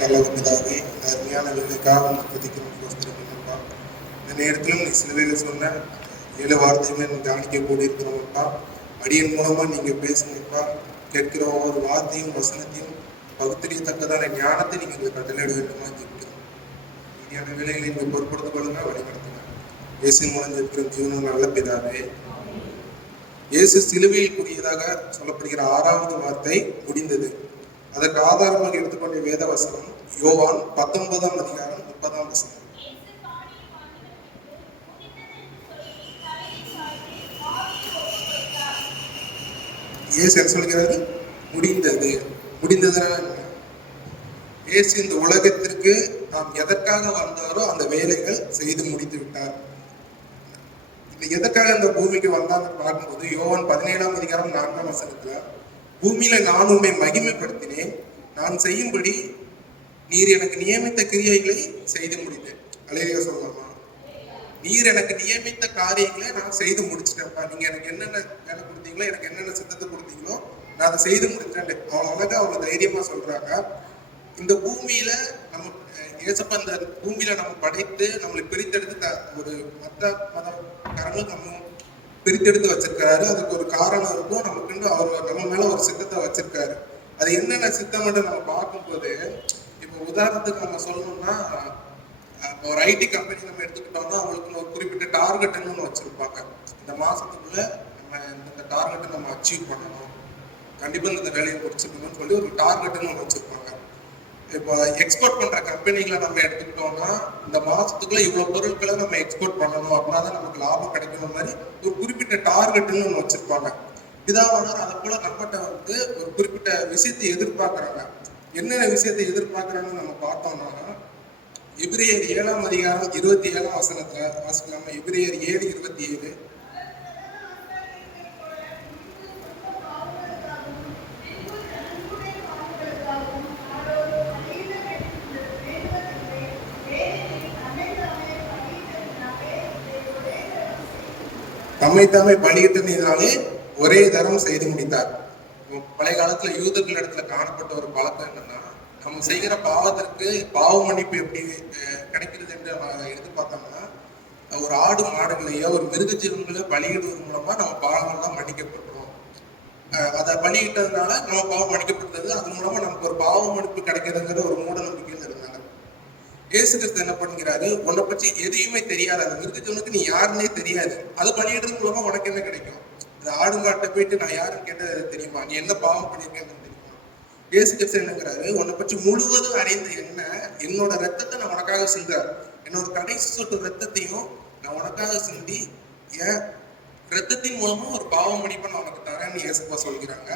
நல்ல பிதாவே, அருமையான வேலைக்காக துதிக்கிறோம், போஸ்திருக்கிறோம்ப்பா. இந்த நேரத்திலும் நீ சிலுவையில சொன்ன 7 வார்த்தைகளை நீ தியானிக்க கூடியிருக்கிறோம்ப்பா. அடியன் மூலமா நீங்க பேசுங்கப்பா. கேட்கிற ஒவ்வொரு வார்த்தையும் வசனத்தையும் பகுத்தறியத்தக்கதான ஞானத்தை நீங்க எங்களுக்கு கட்டளையிட வேண்டுமா ஜெபிக்கிறோம். மீதியான வேலைகளை நீங்க பொறுப்படுத்திக் கொள்ளுங்க, வழிநடத்துங்க. இயேசு மூலம் ஜெபிக்கிற ஜீவனும் நல்ல பிதாவே. இயேசு சிலுவையில் கூறியதாக சொல்லப்படுகிற 6வது வார்த்தை முடிந்தது. அதற்கு ஆதாரமாக எடுத்துக்கொண்ட வேத வசனம் யோவான் 19ஆம் அதிகாரம் 30ஆம் வசனம். இயேசு என்ன சொல்கிறாரு? முடிந்தது. முடிந்ததுன்னா இயேசு இந்த உலகத்திற்கு நாம் எதற்காக வந்தாரோ அந்த வேலைகள் செய்து முடித்து விட்டார். எதற்காக இந்த பூமிக்கு வந்தான்னு பார்க்கும்போது யோவான் 17ஆம் அதிகாரம் 4ஆம் வசனத்துல, பூமியில நான் உம்மை மகிமைப்படுத்தினேன், நான் செய்யும்படி நீர் எனக்கு நியமித்த கிரியைகளை செய்து முடித்தேன். அல்லேலூயா சொல்லலாமா? நீர் எனக்கு நியமித்த காரியங்களை நான் செய்து முடிச்சிட்டேன்ப்பா. நீங்க எனக்கு என்னென்ன வேலை கொடுத்தீங்களோ, எனக்கு என்னென்ன சித்தத்தை கொடுத்தீங்களோ நான் அதை செய்து முடிச்சிட்டேன். அவ்வளவு அழகா அவ்வளவு தைரியமா சொல்றாங்க. இந்த பூமியில நம்ம ஏசப்பா இந்த பூமியில நம்ம படைத்து நம்மளை பிரித்தெடுத்து ஒரு மற்ற மதக்காரங்களும் நம்ம பிரித்தெடுத்து வச்சிருக்காரு. அதுக்கு ஒரு காரணம் இருக்கும். நமக்கு அவர் நம்ம மேல ஒரு சித்தத்தை வச்சிருக்காரு. அது என்னென்ன சித்தம் நம்ம பார்க்கும்போது, இப்போ உதாரணத்துக்கு நம்ம சொல்லணும்னா, ஒரு ஐடி கம்பெனி நம்ம எடுத்துக்கிட்டோம்னா அவங்களுக்கு ஒரு குறிப்பிட்ட டார்கெட்னு ஒன்று வச்சிருப்பாங்க. இந்த மாசத்துக்குள்ள நம்ம இந்த டார்கெட்டை நம்ம அச்சீவ் பண்ணணும், கண்டிப்பா இந்த வேலையை முடிச்சிருக்கணும்னு சொல்லி ஒரு டார்கெட்னு ஒன்று வச்சிருப்பாங்க. இப்போ எக்ஸ்போர்ட் பண்ற கம்பெனிகளை நம்ம எடுத்துக்கிட்டோம்னா, இந்த மாசத்துக்குள்ள இவ்வளவு பொருட்களை நம்ம எக்ஸ்போர்ட் பண்ணணும், அப்படின்னா தான் நமக்கு லாபம் கிடைக்கிற மாதிரி ஒரு குறிப்பிட்ட டார்கெட்னு ஒன்று வச்சிருப்பாங்க. பிதாவானவர் அதை போல நம்மகிட்ட வந்து ஒரு குறிப்பிட்ட விஷயத்தை எதிர்பார்க்கிறாங்க. என்னென்ன விஷயத்தை எதிர்பார்க்கிறாங்கன்னு நம்ம பார்த்தோம்னா, எபிரேயர் 7ஆம் அதிகாரம் 27ஆம் வசனத்துல வாசிக்கலாமா? எபிரேயர் 7:27. தம்மை பலியிட்டதினாலே ஒரே தரம் செய்து முடித்தார். பழைய காலத்துல யூதர்கள் இடத்துல காணப்பட்ட ஒரு பழக்கம் என்னன்னா, நம்ம செய்கிற பாவத்திற்கு பாவ மன்னிப்பு எப்படி கிடைக்கிறது என்று எடுத்து பார்த்தோம்னா, ஒரு ஆடு மாடுகளையோ ஒரு மிருக ஜீவன்களையோ பலியிடுவதன் மூலமா நம்ம பாவங்கள்லாம் மன்னிக்கப்பட்டுரும். அதை பலியிட்டதுனால நம்ம பாவம் மன்னிக்கப்பட்டது, அது மூலமா நமக்கு ஒரு பாவ மன்னிப்பு கிடைக்கிறதுங்கிற ஒரு மூட நம்பிக்கையில் இருந்தாங்க. இயேசு கிறிஸ்து என்ன பண்ணுகிறாரு? உன்னை பற்றி எதையுமே தெரியாது, அந்த மிருக ஜீவனுக்கு நீ யாருன்னே தெரியாது, அதை பலியிடுறது மூலமா உனக்கு என்ன கிடைக்கும்? இந்த ஆடுங்காட்டை போயிட்டு நான் யாருன்னு கேட்டது தெரியுமா? நீ என்ன பாவம் பண்ணியிருக்கேன்னு தெரியுமா? இயேசு கிறிஸ்து என்னங்கிறாரு? உன்னை பற்றி முழுவதும் அறிந்த என்ன, என்னோட ரத்தத்தை நான் உனக்காக சிந்தார், என்னோட கடைசி சொட்டு ரத்தத்தையும் நான் உனக்காக சிந்தி என் ரத்தத்தின் மூலமா ஒரு பாவம் மன்னிப்பை நான் உனக்கு தரேன்னு இயேசுப்பா சொல்கிறாங்க.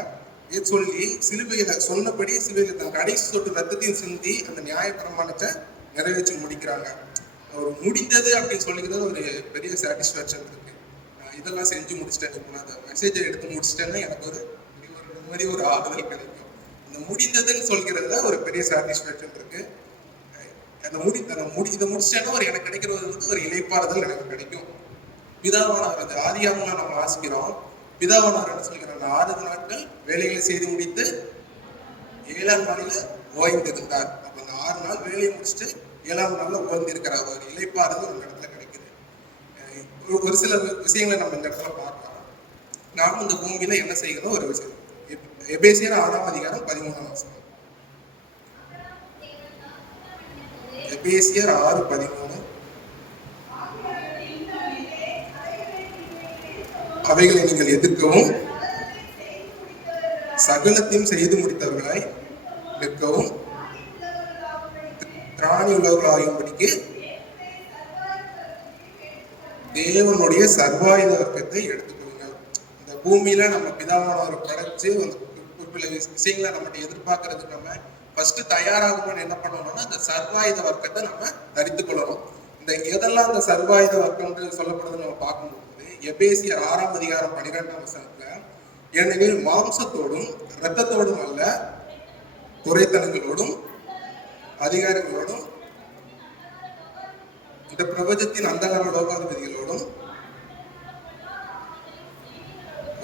இது சொல்லி சிலுவையில சொன்னபடி சிலுவையில தன் கடைசி சொட்டு ரத்தத்தையும் சிந்தி அந்த நியாய பிரமாணத்தை நிறைவேற்றி முடிக்கிறாங்க. ஒரு முடிந்தது அப்படின்னு சொல்லிக்கிறது ஒரு பெரிய சாட்டிஸ்ஃபேக்ஷன் இருக்கு. இதெல்லாம் செஞ்சு முடிச்சிட்டேன், அந்த மெசேஜை எடுத்து முடிச்சிட்டேன்னா எனக்கு ஒரு ஆறுதல் கிடைக்கும். இந்த முடிந்ததுன்னு சொல்கிறதுல ஒரு பெரிய சாட்டிஸ்ஃபேக்ஷன் இருக்கு. இதை முடிச்சிட்டேன்னா எனக்கு கிடைக்கிறது வந்து ஒரு இளைப்பாறுதல் எனக்கு கிடைக்கும். பிதாவானவர், அது ஆதியாகமம் நம்ம வாசிக்கிறோம். பிதாவானவர் என்ன சொல்கிறார்? 6 நாட்கள் வேலைகளை செய்து முடித்து 7ஆம் நாளில ஓய்ந்திருந்தார். அப்ப அந்த 6 நாள் வேலையை முடிச்சுட்டு 7ஆம் நாள்ல ஓய்ந்திருக்கிறார். ஒரு இளைப்பாறுதல் அந்த இடத்துல கிடைக்குது. ஒரு சில விஷயங்களை நம்ம இந்த இடத்துல பார்க்கலாம். நாம இந்த பூமியில என்ன செய்கிறோம் ஒரு விஷயம். எபேசியர் 6ஆம் அதிகாரம் 13ஆம் வசனம். எபேசியர் 6:13. அவைகளை நீங்கள் எதிர்க்கவும் சகலத்தையும் செய்து முடித்தவர்களாய் நிற்கவும் திராணி உள்ளவர்களாகும்படிக்கு தேவனுடைய சர்வாயுத வர்க்கத்தை எடுத்துக்கொள்ளுங்கள். இந்த பூமியில நம்ம பிதாவானவரை படைச்சு சில விஷயங்களை நம்ம எதிர்பார்க்கறதுக்கு நம்ம ஃபர்ஸ்ட் தயாராகும்போது என்ன பண்ணணும்னா, இந்த சர்வாயுத வர்க்கத்தை நம்ம தரித்துக் கொள்ளணும். இந்த எதெல்லாம் இந்த சர்வாயுத வர்க்கம் சொல்லப்படுதுன்னு நம்ம பார்க்கும்போது, எபேசியர் 6ஆம் அதிகாரம் 12ஆம் வசனத்துல, ஏனெனில் மாம்சத்தோடும் இரத்தத்தோடும் அல்ல, துரைத்தனங்களோடும் அதிகாரிகளோடும் இந்த பிரபஞ்சத்தின் அந்தகார லோகாதிபதிகளோடும்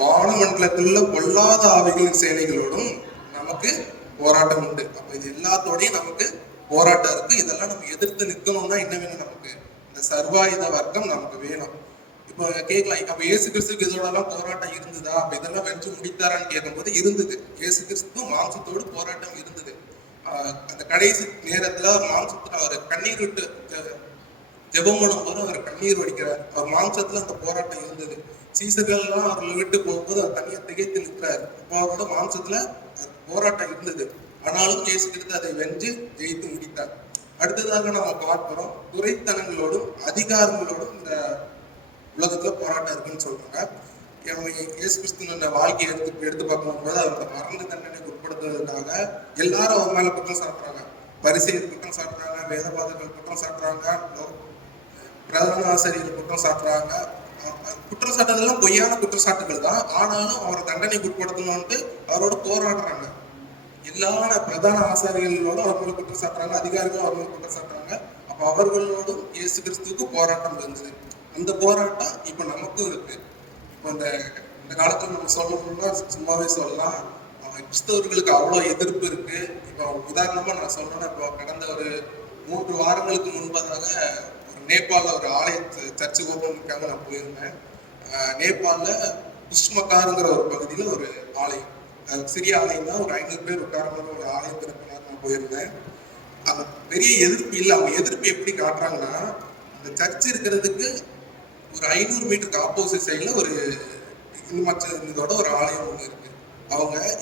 வானமண்டலத்தில் பொல்லாத ஆவிகளின் சேனைகளோடும் நமக்கு நமக்கு போராட்டம் உண்டு. அப்ப இது எல்லாத்தோடையும் நமக்கு போராட்டம் இருக்கு. இதெல்லாம் நம்ம எதிர்த்து நிற்கணும்னா என்ன வேணும்? நமக்கு இந்த சர்வாயுத வர்க்கம் நமக்கு வேணும். இப்போ கேட்கலாம், அப்ப இயேசு கிறிஸ்துக்கு இதோட எல்லாம் போராட்டம் இருந்ததா? அப்ப இதெல்லாம் வென்று முடித்தாரான்னு கேட்கும்போது இருந்தது. இயேசு கிறிஸ்து மாம்சத்தோடு போராட்டம் இருந்தது. அந்த கடைசி நேரத்துல அவர் மாம்சத்துல அவர் கண்ணீர் விட்டு ஜெபம் பண்ணும்போது அவர் கண்ணீர் வடிக்கிறார். அவர் மாம்சத்துல அந்த போராட்டம் இருந்தது. சீசர்கள் எல்லாம் அவர்களை விட்டு போகும்போது அவர் தனியா திகைத்து நிற்கிறார். இப்போ அவரோட மாம்சத்துல போராட்டம் இருந்தது. ஆனாலும் இயேசு கிறிஸ்து அதை வென்று ஜெயித்து முடித்தார். அடுத்ததாக நம்ம பார்க்கிறோம், துரைத்தனங்களோடும் அதிகாரங்களோடும் இந்த உலகத்துல போராட்டம் இருக்குன்னு சொல்றாங்க. இயேசு கிறிஸ்துவோட வாழ்க்கையை எடுத்து பார்க்கும்போது அவரோட மரண தண்டனைக்கு உட்படுத்துவதற்காக எல்லாரும் அவர் மேல குற்றம் சாட்டுறாங்க. பரிசேயர் குற்றம் சாட்டுறாங்க, வேதபாதர்கள் குற்றம் சாட்டுறாங்க, பிரதான ஆசிரியர்கள் குற்றம் சாட்டுறாங்க. குற்றம் சாட்டுறதெல்லாம் பொய்யான குற்றச்சாட்டுகள் தான். ஆனாலும் அவரை தண்டனைக்கு உட்படுத்தணும்ட்டு அவரோட போராடுறாங்க. எல்லா பிரதான ஆசாரிகளோட அவர்கள் குற்றம் சாட்டுறாங்க, அதிகாரிகளும் அவர்கள் குற்றம் சாட்டுறாங்க. அப்ப அவர்களோடும் இயேசு கிறிஸ்துவுக்கு போராட்டம் இருந்தது. அந்த போராட்டம் இப்ப நமக்கும் இருக்கு. இப்போ இந்த காலத்துல நம்ம சொல்லணும்னா சும்மாவே சொல்லலாம், கிறிஸ்தவர்களுக்கு அவ்வளவு எதிர்ப்பு இருக்கு. இப்போ உதாரணமா நான் சொல்லணும்னா, இப்போ கடந்த ஒரு 3 வாரங்களுக்கு முன்பதாக ஒரு நேபாள ஒரு ஆலய சர்ச்சு ஓப்பனுக்காக நான் போயிருந்தேன். நேபாள புஷ்மக்காருங்கிற ஒரு பகுதியில ஒரு ஆலயம், சிறிய ஆலயம் தான், ஒரு 500 பேர் உட்கார ஒரு ஆலயம் திறப்பினார். நான் போயிருந்தேன். அவங்க பெரிய எதிர்ப்பு இல்லை. அவங்க எதிர்ப்பு எப்படி காட்டுறாங்கன்னா, அந்த சர்ச் இருக்கிறதுக்கு ஒரு 500 மீட்டருக்கு ஆப்போசிட் சைட்ல ஒரு இதோட ஒரு ஆலயம் ஒண்ணு இருக்கு.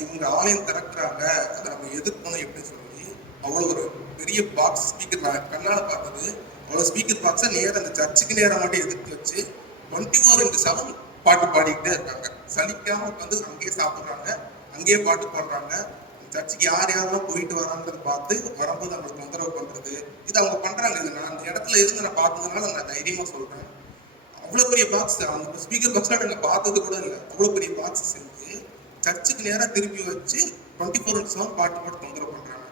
இவங்க ஆலயம் திறக்கிறாங்க, அதை நம்ம எதிர்க்கணும் எப்படி சொல்லி அவ்வளவு ஒரு பெரிய பாக்ஸ் ஸ்பீக்கர், நான் கண்ணால பார்த்தது, அவ்வளவு ஸ்பீக்கர் பாக்ஸை நேரம் அந்த சர்ச்சுக்கு நேரம் மட்டும் எதிர்த்து வச்சு 24x7 பாட்டு பாடிக்கிட்டே இருக்காங்க. சலிக்காம வந்து அங்கேயே சாப்பிடுறாங்க, அங்கேயே பாட்டு பாடுறாங்க. சர்ச்சுக்கு யாரெல்லாம் போயிட்டு வராங்கிறத பார்த்து வரும்போது அவங்களுக்கு தொந்தரவு பண்றது, இது அவங்க பண்றாங்க. இது நான் அந்த இடத்துல இருந்து நான் பார்த்ததுனால நான் தைரியமா சொல்றேன். அவ்வளவு பெரிய பாக்ஸ், அந்த ஸ்பீக்கர் பாக்ஸ்ல நாங்க பார்த்தது கூட இல்லை. அவ்வளவு பெரிய பாக்ஸ் செஞ்சு சர்ச்சுக்கு நேரா திருப்பி வச்சு 24x7 பாட்டு பாட்டு தொந்தரவு பண்றாங்க.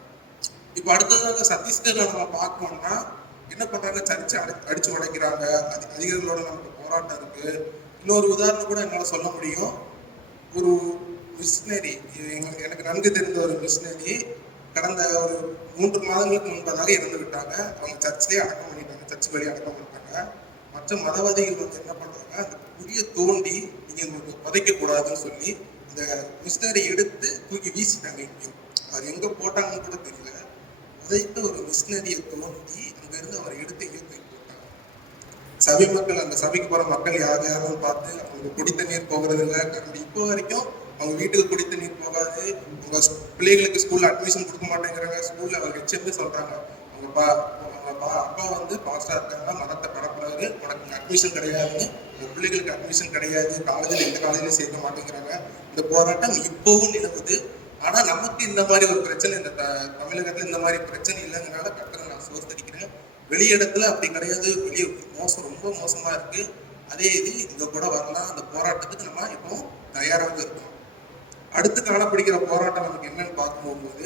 இப்ப அடுத்ததாக சத்தீஸ்கர்ல நம்ம பார்க்கணும்னா என்ன பண்றாங்க, சர்ச்சை அடிச்சு உடைக்கிறாங்க. அதிகாரிகளோட நமக்கு போராட்டம் இருக்கு. இன்னொரு உதாரணம் கூட என்னால சொல்ல முடியும். ஒரு மிஷினரி, எனக்கு நன்கு தெரிந்த ஒரு மிஷினரி கடந்த ஒரு 3 மாதங்களுக்கு முன்பதாக இறந்து விட்டாங்க. அவங்க சர்ச்சிலேயே அடக்கம் பண்ணிட்டாங்க, சர்ச்சு வழி அடக்கம் பண்ணிட்டாங்க. மற்ற மதவாதிகள் வந்து என்ன பண்றாங்க, அந்த குழியை தோண்டி நீங்க புதைக்க கூடாதுன்னு சொல்லி அந்த மிஷினரி எடுத்து தூக்கி வீசிட்டாங்க. எங்கேயும் அவர் எங்க போட்டாங்கன்னு கூட தெரியல. புதைத்த ஒரு மிஷினரியை தோண்டி அங்க இருந்து அவர் எடுத்து எங்கேயோ தூக்கி போட்டாங்க. சபை மக்கள், அந்த சபைக்கு போற மக்கள் யாரும் பார்த்து அவங்களுக்கு குடி தண்ணீர் போகிறது இல்லை. கரண்ட் இப்போ வரைக்கும் அவங்க வீட்டுக்கு குடி தண்ணீர் போகாது. அவங்க பிள்ளைகளுக்கு ஸ்கூல்ல அட்மிஷன் கொடுக்க மாட்டேங்கிறாங்க. ஸ்கூல்ல அவங்க ஹெச்எம்னு சொல்றாங்க, அவங்க அப்பா வந்து பாஸ்டா இருக்காங்க, மதத்தை பரப்புறாரு, உனக்கு அட்மிஷன் கிடையாதுன்னு, உங்க பிள்ளைகளுக்கு அட்மிஷன் கிடையாது, காலேஜில் எந்த காலேஜ்லயும் சேர்க்க மாட்டேங்கிறாங்க. இந்த போராட்டம் இப்பவும் நிலவுது. ஆனா நமக்கு இந்த மாதிரி ஒரு பிரச்சனை, இந்த தமிழகத்துல இந்த மாதிரி பிரச்சனை இல்லைங்கிறனால கட்டணை நான் சோர்த்தடிக்கிறேன். வெளியிடத்துல அப்படி கிடையாது. வெளியே ரொம்ப மோசமா இருக்கு. அதே இது இங்க கூட வரலாம். அந்த போராட்டத்துக்கு நம்ம இப்போ தயாராக இருக்கோம். அடுத்து காணப்படுகிற போராட்டம் நமக்கு என்னன்னு பார்க்கும்போது,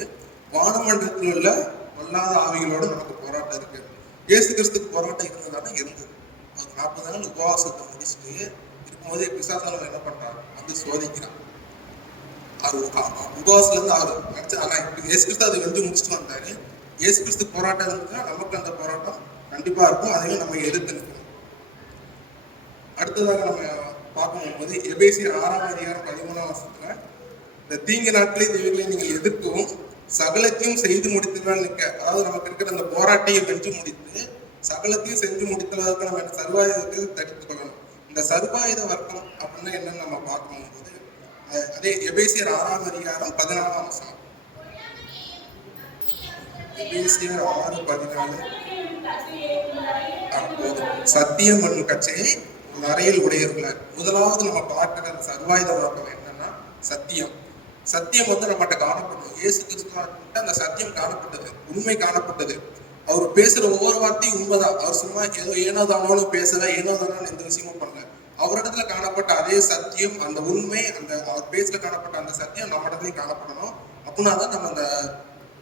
வானமண்டலத்தில் உள்ள பொல்லாத ஆவிகளோட நமக்கு போராட்டம் இருக்கு. இயேசு கிறிஸ்துக்கு போராட்டம் இருந்ததுனால இருந்தது. ஒரு 40 நாள் உபவாசத்தை முடிச்சுட்டு இருக்கும்போது பிசாசானவன் என்ன பண்றாரு, வந்து சோதிக்கிறான். உபவாசத்துல இருந்து அவர் நினைச்சு, ஆனா இயேசு கிறிஸ்து அதை வந்து முடிச்சுட்டு வந்தாரு. இயேசு கிறிஸ்து போராட்டம் இருந்துச்சுன்னா நமக்கு அந்த போராட்டம் கண்டிப்பா இருக்கும். அதையும் நம்ம எதிர்த்து நிற்கணும். அடுத்ததாக நம்ம பார்க்கும்போது எபேசியர் 6:13 இந்த தீங்கு நாட்களே தெய்வங்களை நீங்கள் எதிர்க்கவும் சகலத்தையும் செய்து முடித்துதான் நிற்க. அதாவது நமக்கு இருக்கிற அந்த போராட்டையை வென்று முடித்து சகலத்தையும் செஞ்சு முடித்தவதற்கு நம்ம சர்வாயுதத்தை தடுத்துக் கொள்ளணும். இந்த சர்வாயுத வர்க்கம் அப்படின்னா என்னன்னு நம்ம பார்க்கும்போது, அதே எபேசியர் 6:14 எபேசியர் 6:14 சத்தியம் என்னும் கச்சையை அறையில் உடையவர்களார். முதலாவது நம்ம பார்க்கிற அந்த சர்வாயுத வர்க்கம் என்னன்னா சத்தியம். சத்தியம் வந்து நம்மகிட்ட காணப்பட்டது. இயேசு கிறிஸ்துவிட்ட அந்த சத்தியம் காணப்பட்டது, உண்மை காணப்பட்டது. அவர் பேசுற ஒவ்வொரு வார்த்தையும் உண்மைதான். அவர் சும்மா ஏதோ ஏனோதானோன்னு பேசல, ஏனோதானோன்னு எந்த விஷயமும் பண்ணல. அவரிடத்துல காணப்பட்ட அதே சத்தியம், அந்த உண்மை, அந்த அவர் பேசுல காணப்பட்ட அந்த சத்தியம் நம்ம இடத்துலயும் காணப்படணும். அப்படின்னா தான் நம்ம அந்த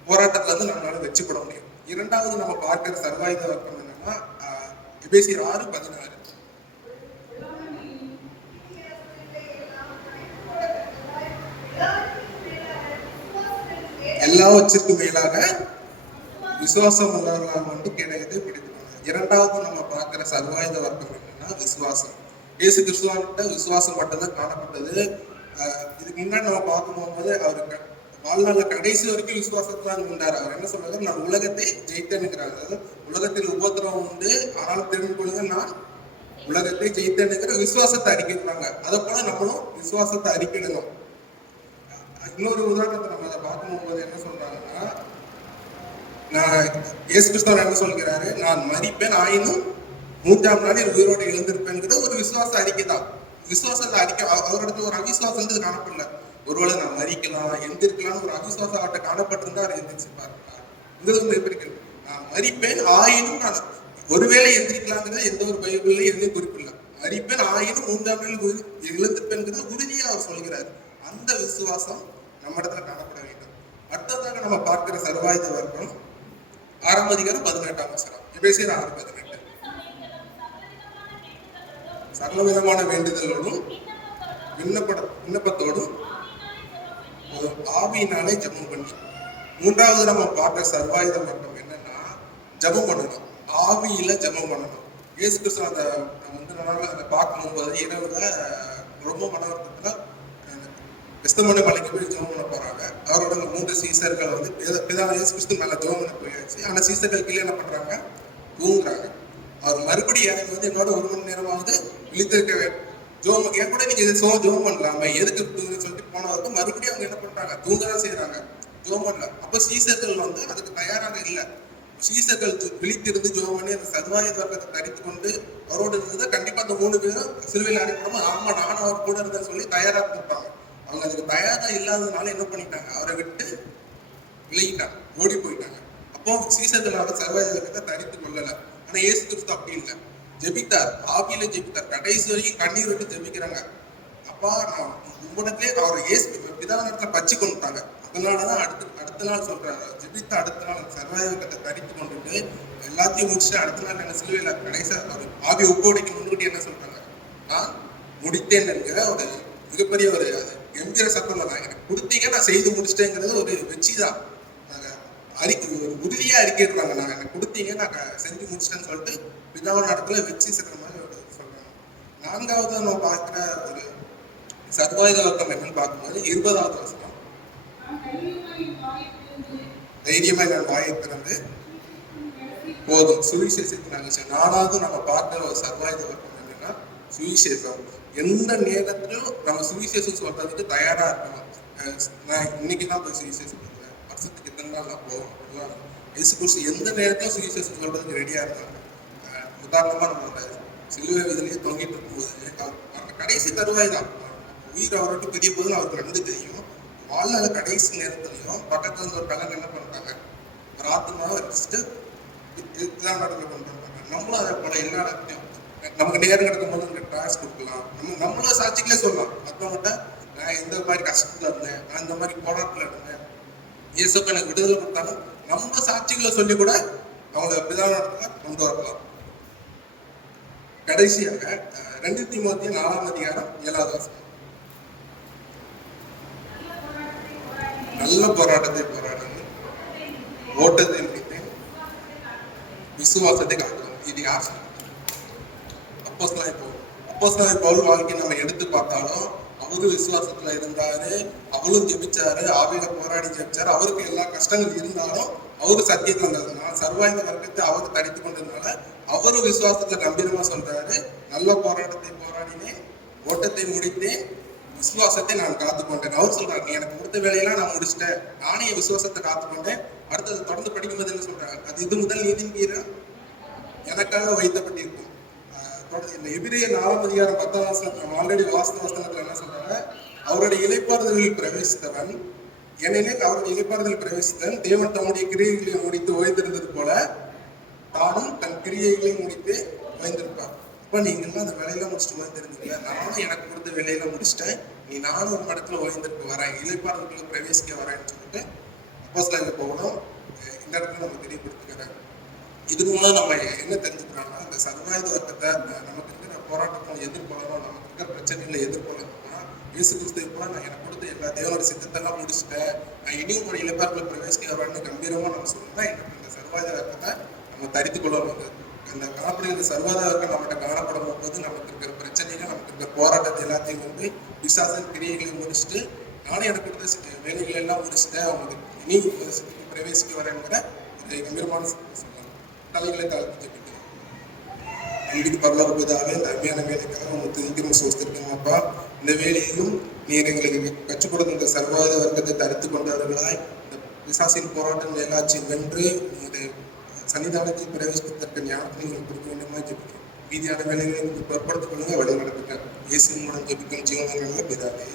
போராட்டத்துல இருந்து நம்மளால வெற்றிப்பட முடியும். இரண்டாவது நம்ம பார்க்கிற சர்வாயுத வர்க்கம் என்னன்னா எபேசியர் 6:16 6:16 எல்லாவற்றிற்கும் மேலாக விசுவாசம் உள்ளவர்களாக வந்து கிடையாது பிடித்துக்கணும். இரண்டாவது நம்ம பார்க்கிற சர்வாயுத வர்க்கம் என்னன்னா விசுவாசம். இயேசு கிறிஸ்துவான்கிட்ட விசுவாசம் மட்டும்தான் காணப்பட்டது. இதுக்கு முன்னாடி நம்ம பார்க்கும் போகும்போது அவருக்கு வாழ்நாள்ல கடைசி வரைக்கும் விசுவாசத்தான் இருந்தார். அவர் என்ன சொல்றாரு, நான் உலகத்தை ஜெயித்தனுங்கிறார். அதாவது உலகத்தில் உபத்திரவம் உண்டு, ஆனாலும் தெரிந்து கொள்ளுங்க நான் உலகத்தை ஜெயித்தனுங்கிற விசுவாசத்தை அறிக்கைறாங்க. அதை போல நம்மளும் விசுவாசத்தை அறிக்கையிடணும். இன்னொரு உதாரணத்தை நம்ம அதை பார்க்கும் போது என்ன சொல்றாங்கன்னா, நான் இயேசு கிறிஸ்துவர் என்ன சொல்கிறாரு, நான் மரிப்பேன் ஆயினும் 3ஆம் நாளில் உயிரோடு எழுந்திருப்பேன்கிற ஒரு விசுவாச அறிக்கை தான். விசுவாசத்தை அறிக்கை அவரிடத்துல ஒரு அவிசுவாசம் காணப்படல. ஒருவேளை நான் மறிக்கலாம் எந்திருக்கலாம்னு ஒரு அவிசுவாசம் அவர்கிட்ட காணப்பட்டிருந்தா அவர் எந்திரிச்சுப்பாரு. இது எப்படி இருக்கு, நான் மரிப்பேன் ஆயினும் நான் ஒருவேளை எந்திரிக்கலாங்கிறது எந்த ஒரு பைபிள்ல எதுவும் குறிப்பிடல. மரிப்பேன் ஆயினும் 3ஆம் நாள் எழுந்திருப்பேன்கிறது உறுதியா அவர் சொல்கிறார். அந்த விசுவாசம் நம்ம இடத்துல காணப்பட வேண்டும். அடுத்ததாக நம்ம பார்க்கிற சர்வாயுத வர்க்கம் 6ஆம் அதிகாரம் 18ஆம் வசனம். எபேசியர் 6:18. சகல விதமான வேண்டுதலோடும் விண்ணப்பத்தோடும் ஆவியினாலே ஜெபம் பண்ணி. மூன்றாவது நம்ம பார்க்கிற சர்வாயுத வர்க்கம் என்னன்னா ஜெபம் பண்ணணும், ஆவியில ஜெபம் பண்ணணும். இயேசு கிறிஸ்து அந்த முந்தின நாள் அதை பார்க்கும்போது இரவுல ரொம்ப மனவர்த்தத்துல கிறிஸ்தவன மலைக்கு போய் ஜெபம் பண்ண போறாங்க. அவரோட 3 சீசர்கள் வந்து இயேசு கிறிஸ்து நல்லா ஜெபம் பண்ண போயாச்சு. ஆனா சீசர்கள் கீழே என்ன பண்றாங்க, தூங்குறாங்க. அவர் மறுபடியும் இறங்கி வந்து என்னோட 1 மணி நேரமாவது விழித்திருக்க வேண்டும், ஜோம் என் கூட நீங்க ஜோம் பண்ணலாம எதுக்கு சொல்லிட்டு போனவருக்கு மறுபடியும் அவங்க என்ன பண்றாங்க, தூங்கதான் செய்யறாங்க, ஜோம் பண்ணல. அப்ப சீசர்கள் வந்து அதுக்கு தயாராக இல்லை. சீசர்கள் விழித்திருந்து ஜோம் பண்ணி அந்த சர்வாயுத வர்க்கத்தை தரித்து கொண்டு அவரோடு இருந்தது. கண்டிப்பா அந்த 3 பேரும் சிலுவையில் அடைப்படாம ஆமா நானும் அவர் கூட இருந்தேன்னு சொல்லி தயாரா இருப்பாங்க. அவங்க அதுக்கு தயாரா இல்லாததுனால என்ன பண்ணிட்டாங்க, அவரை விட்டு விலகிட்டாங்க, ஓடி போயிட்டாங்க. அப்போ சீசர்களால சர்வாயுத வர்க்கத்தை தரித்து கொள்ளல. ஆனா இயேசு கிறிஸ்து அப்படி இல்லை, ஜெபித்தார், ஆவியில ஜெபித்தார், கடைசி வரைக்கும் கண்ணீர் விட்டு ஜெபிக்கிறாங்க. அப்பா நான் உங்களிடத்திலே அவர் இயேசு பிதாவின் இடத்துல பச்சி கொண்டுட்டாங்க. அதனாலதான் அடுத்த நாள் சொல்றாங்க, ஜெபித்த அடுத்த நாள் சர்வாயுதத்தை தரித்து கொண்டுட்டு எல்லாத்தையும் முடிச்சுட்டு அடுத்த நாள் என்ன சிலுவையில கடைசியா ஒரு ஆவி ஒப்படைக்கு முன்னுக்கு என்ன சொல்றாங்க, நான் முடித்தேன் என்கிற ஒரு மிகப்பெரிய ஒரு கம்பீர சத்தம் தான். எனக்கு கொடுத்தீங்க நான் செய்து முடிச்சிட்டேங்கிறது ஒரு வெற்றிதான், ஒரு உறுதியா அறிக்கைடுறாங்க. நான் எனக்கு கொடுத்தீங்க நான் செஞ்சு முடிச்சிட்டேன்னு சொல்லிட்டு பிதாவோட இடத்துல வெற்றி சக்கர மாதிரி சொல்றாங்க. 4வது நம்ம பார்க்கிற ஒரு சர்வாயுத வர்க்கம் என்னன்னு பார்க்கும்போது 20வது வசனம், தைரியமா நான் வாயை திறந்து போதும் சுவிசேஷத்துக்கு நாங்க. 4வது நம்ம பார்க்கிற ஒரு சர்வாயுத வர்க்கம் என்னன்னா சுவிசேஷம். எந்த நேரத்திலும் நம்ம சுவிசேஷம் சொல்றதுக்கு தயாரா இருக்கணும். நான் இன்னைக்குதான் போய் சுவிசேஷம் சொல்றேன், வருஷத்துக்கு இத்தனை நாள் நான் போவோம். இயேசு கிறிஸ்து எந்த நேரத்திலும் சுவிசேஷம் சொல்றதுக்கு ரெடியா இருந்தாங்க. உதாரணமா நம்மளோட சிலுவை வீதிலேயே தொங்கிட்டு இருக்கும்போது கடைசி தருவாய் தான், உயிர் அவரோட பெரிய போது அவருக்கு 2 தெரியும். வாழ்நாள் கடைசி நேரத்துலையும் பக்கத்துல இருந்து ஒரு பலன் என்ன பண்றாங்க, ஒரு ஆத்மாவை வச்சுட்டு இதுதான் நடக்க பண்றாங்க. நம்மளும் அதை போல எல்லா இடத்துலையும் நமக்கு நேரம் கிடக்கும் போது டாஸ் கொடுக்கலாம். நம்மளும் சாட்சிகளே சொல்லலாம் மற்றவங்ககிட்ட, நான் இந்த மாதிரி கஷ்டத்துல இருந்தேன், நான் இந்த மாதிரி போராட்டத்துல இருந்தேன், இயேசுக்கு எனக்கு விடுதலை கொடுத்தாலும் நம்ம சாட்சிகளை சொல்லி கூட அவங்கள பிதான கொண்டு வரலாம். கடைசியாக 2 தீமோத்தேயு 4ஆம் அதிகாரம் 7வது வசனம், நல்ல போராட்டத்தை போராடுங்கள், ஓட்டத்தை முடித்தேன், விசுவாசத்தை காக்கணும். இது யார் சொல்லுங்க? அப்போஸ்தலனாகிய பவுல் வாழ்க்கை நம்ம எடுத்து பார்த்தாலும் அவரு விசுவாசத்துல இருந்தாரு, அவளும் ஜெபிச்சாரு, ஆவியில போராடி ஜெபிச்சாரு. அவருக்கு எல்லா கஷ்டங்கள் இருந்தாலும் அவரு சத்தியத்துல இருந்ததுனால சர்வாயுத வர்க்கத்தை அவரு தடித்து கொண்டதுனால அவரு விசுவாசத்துல கம்பீரமா சொல்றாரு, நல்ல போராட்டத்தை போராடினேன், ஓட்டத்தை முடித்தேன், விசுவாசத்தை நான் காத்துக்கொண்டேன். அவர் சொல்றாரு, நீ எனக்கு கொடுத்த வேலையெல்லாம் நான் முடிச்சிட்டேன், நானே என் விசுவாசத்தை காத்துக்கொண்டேன். அடுத்தது தொடர்ந்து படிக்கும்போது என்ன சொல்றாங்க, அது இது முதல் நீதியின் கீழ் எனக்காக வைத்தப்பட்டிருக்கும். இந்த எபிரேயர் 4ஆம் அதிகாரம் 10ஆம் வசனம் ஆல்ரெடி வாசன வசனத்துல என்ன சொல்றாங்க, அவருடைய இளைப்பாறுதலில் பிரவேசித்தவன், ஏனெனில் அவருடைய இளைப்பாறுதலில் பிரவேசித்தவன் தேவன் தம்முடைய கிரியைகளை முடித்து ஓய்ந்திருந்தது போல தானும் தன் கிரியைகளை முடித்து ஓய்ந்திருப்பார். அப்ப நீங்க எல்லாம் அந்த வேலையெல்லாம் முடிச்சுட்டு ஓய்ந்திருந்தீங்க, நானும் எனக்கு கொடுத்த வேலையெல்லாம் முடிச்சுட்டேன், நீ நானும் ஒரு இடத்துல ஓய்ந்திருக்கு வரேன், இளைப்பாறுதலுக்குள்ள பிரவேசிக்க வரேன்னு சொல்லிட்டு அப்போஸ்தலனாகிய பவுலும் இந்த இடத்துல நம்ம தெரியப்படுத்துகிறார். இது மூலம் நம்ம என்ன தெரிஞ்சுக்கிறோம்னா, இந்த சர்வாயுத வர்க்கத்தை நமக்கு இருக்கிற போராட்டத்தை எதிர்கொள்ளணும், நமக்கு இருக்கிற பிரச்சனைகளை எதிர்கொள்ளணும்னா இயேசு கிறிஸ்து இப்போ நான் எனக்கு கொடுத்த எல்லா தேவனோட சித்தத்தெல்லாம் முடிச்சுட்டேன், நான் இனியும் ஒரு இழப்பார்களை பிரவேசிக்க வரேன்னு கம்பீரமா நம்ம சொன்னா எனக்கு இந்த சர்வாத வர்க்கத்தை நம்ம தரித்து கொள்ளணும். அந்த காணப்படுகிற சர்வாத வர்க்கம் நம்மகிட்ட காணப்படும் போது நமக்கு இருக்கிற பிரச்சனைகள், நமக்கு இருக்கிற போராட்டத்தை எல்லாத்தையும் வந்து விசுவாச கிரியைகளை முடிச்சுட்டு நானும் எனக்கு கொடுத்த வேலைகளை எல்லாம் முடிச்சுட்டேன், அவங்களுக்கு இனி சித்தத்துக்கு பிரவேசிக்க வரேங்கிற ஒரு கம்பீரமான சொல்லலாம். தலைகளை தாழ்த்தி ஜெபிக்கிறேன். அன்பிற்கு பரலோக பிதாவே, இந்த அருமையான வேலைக்காக உங்களுக்கு துதிக்கிறோம், சோஸ்திருக்கோம்ப்பா. இந்த வேலையிலும் நீர் எங்களுக்கு கற்றுக் கொடுத்த இந்த சர்வாத வர்க்கத்தை தடுத்து கொண்டவர்களாய் இந்த பிசாசின் போராட்டங்கள் எல்லாத்தையும் வென்று உங்களுடைய சன்னிதானத்தில் பிரவேசிப்பதற்கு ஞானத்தை நீங்கள் கொடுக்க வேண்டுமா ஜெபிக்கிறோம். மீதியான வேலைகளை நீங்கள் பொருட்படுத்திக் கொள்ளுங்க, வழி நடத்துங்க. இயேசுவின் மூலம் ஜெபிக்கும் ஜீவன பிதாவே.